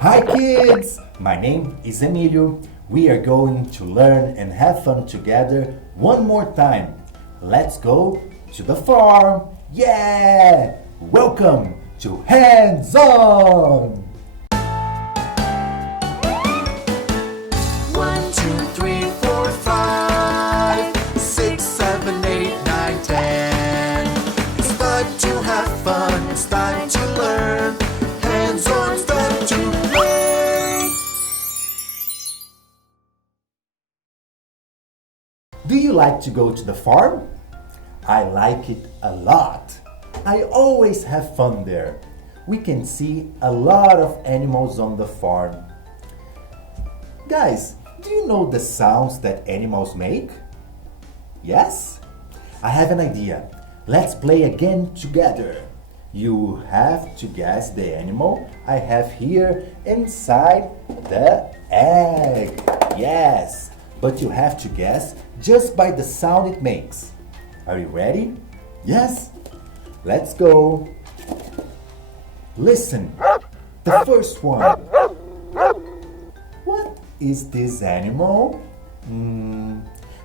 Hi kids! My name is Emilio. We are going to learn and have fun together one more time. Let's go to the farm! Yeah! Welcome to Hands On! 1, 2, 3, 4, 5, 6, 7, 8, 9, 10. It's time to have fun, it's time to learn. Hands on, it's time to play. Do you like to go to the farm? I like it a lot. I always have fun there. We can see a lot of animals on the farm. Guys, do you know the sounds that animals make? Yes? I have an idea. Let's play again together. You have to guess the animal I have here inside the egg. Yes, but you have to guess just by the sound it makes. Are you ready? Yes? Let's go. Listen, the first one. What is this animal?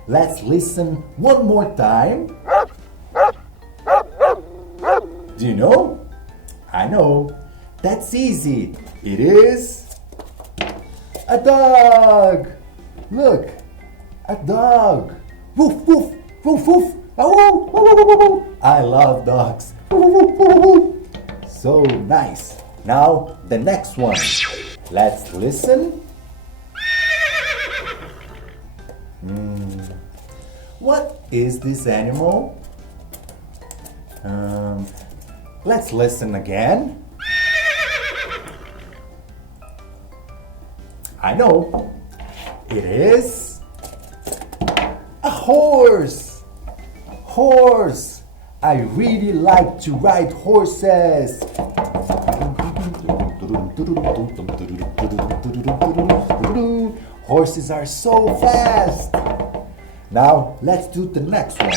Let's listen one more time. Do you know? I know. That's easy. It is a dog. Look, a dog. Woof, woof, woof, woof. Oh, oh, I love dogs. So nice. Now the next one. Let's listen. What is this animal? Let's listen again. I know. It is a horse. Horse. I really like to ride horses. Horses are so fast. Now let's do the next one.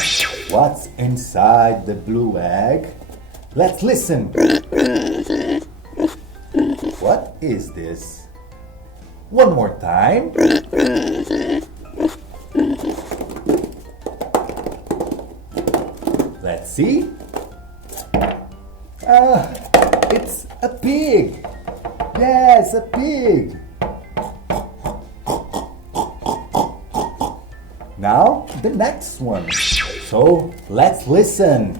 What's inside the blue egg? Let's listen. What is this? One more time. Let's see. It's a pig. Yes, a pig. Now the next one. So let's listen.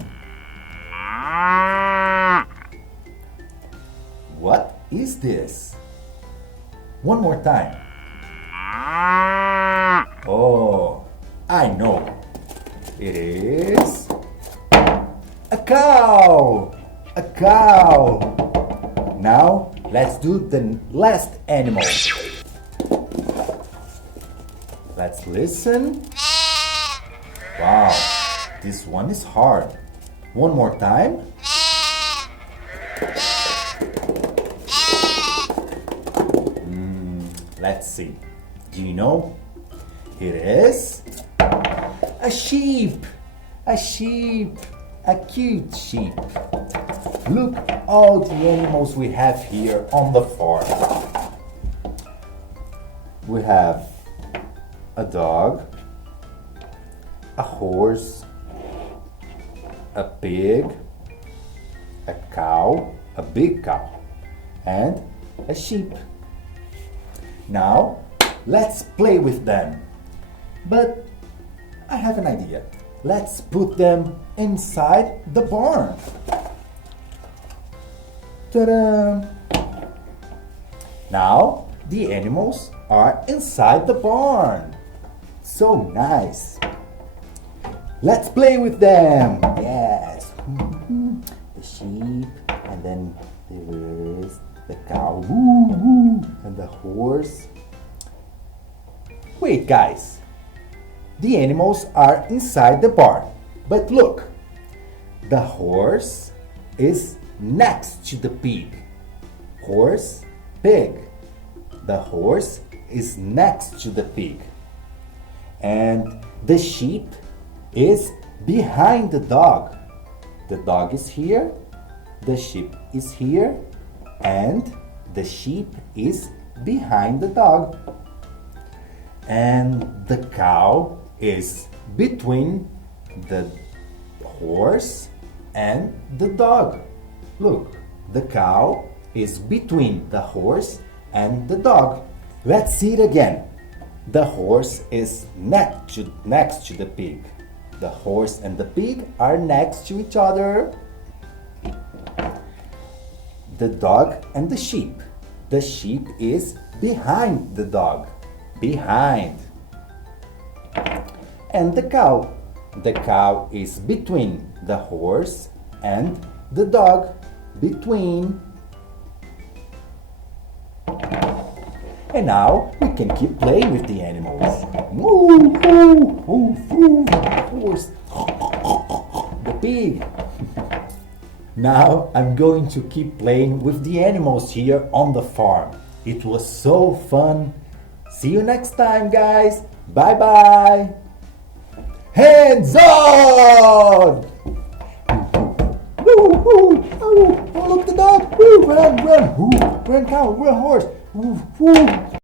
What is this? One more time. Oh, I know. It is a cow. A cow. Now let's do the last animal. Let's listen. Wow, this one is hard. One more time. Let's see. Do you know? It is a sheep. A sheep. A cute sheep. Look all the animals we have here on the farm. We have a dog, a horse, a pig, a cow, a big cow, and a sheep. Now, let's play with them. But I have an idea. Let's put them inside the barn. Ta-da! Now, the animals are inside the barn. So nice. Let's play with them. Yes. The sheep, and then there is the cow, and the horse. Wait, guys. The animals are inside the barn. But look, the horse is next to the pig. Horse, pig. The horse is next to the pig. And the sheep is behind the dog. The dog is here, the sheep is here, and the sheep is behind the dog. And the cow is between the horse and the dog. Look, the cow is between the horse and the dog. Let's see it again. The horse is next to the pig. The horse and the pig are next to each other. The dog and the sheep. The sheep is behind the dog. Behind. And the cow. The cow is between the horse and the dog. Between. And now we can keep playing with the animals. Woo, woo, woo, woo, horse. The pig. Now I'm going to keep playing with the animals here on the farm. It was so fun. See you next time, guys. Bye bye. Hands on! Woo, woo, oh, look the dog. Woo, run, run. Woo, run cow, run horse. Woo, woo.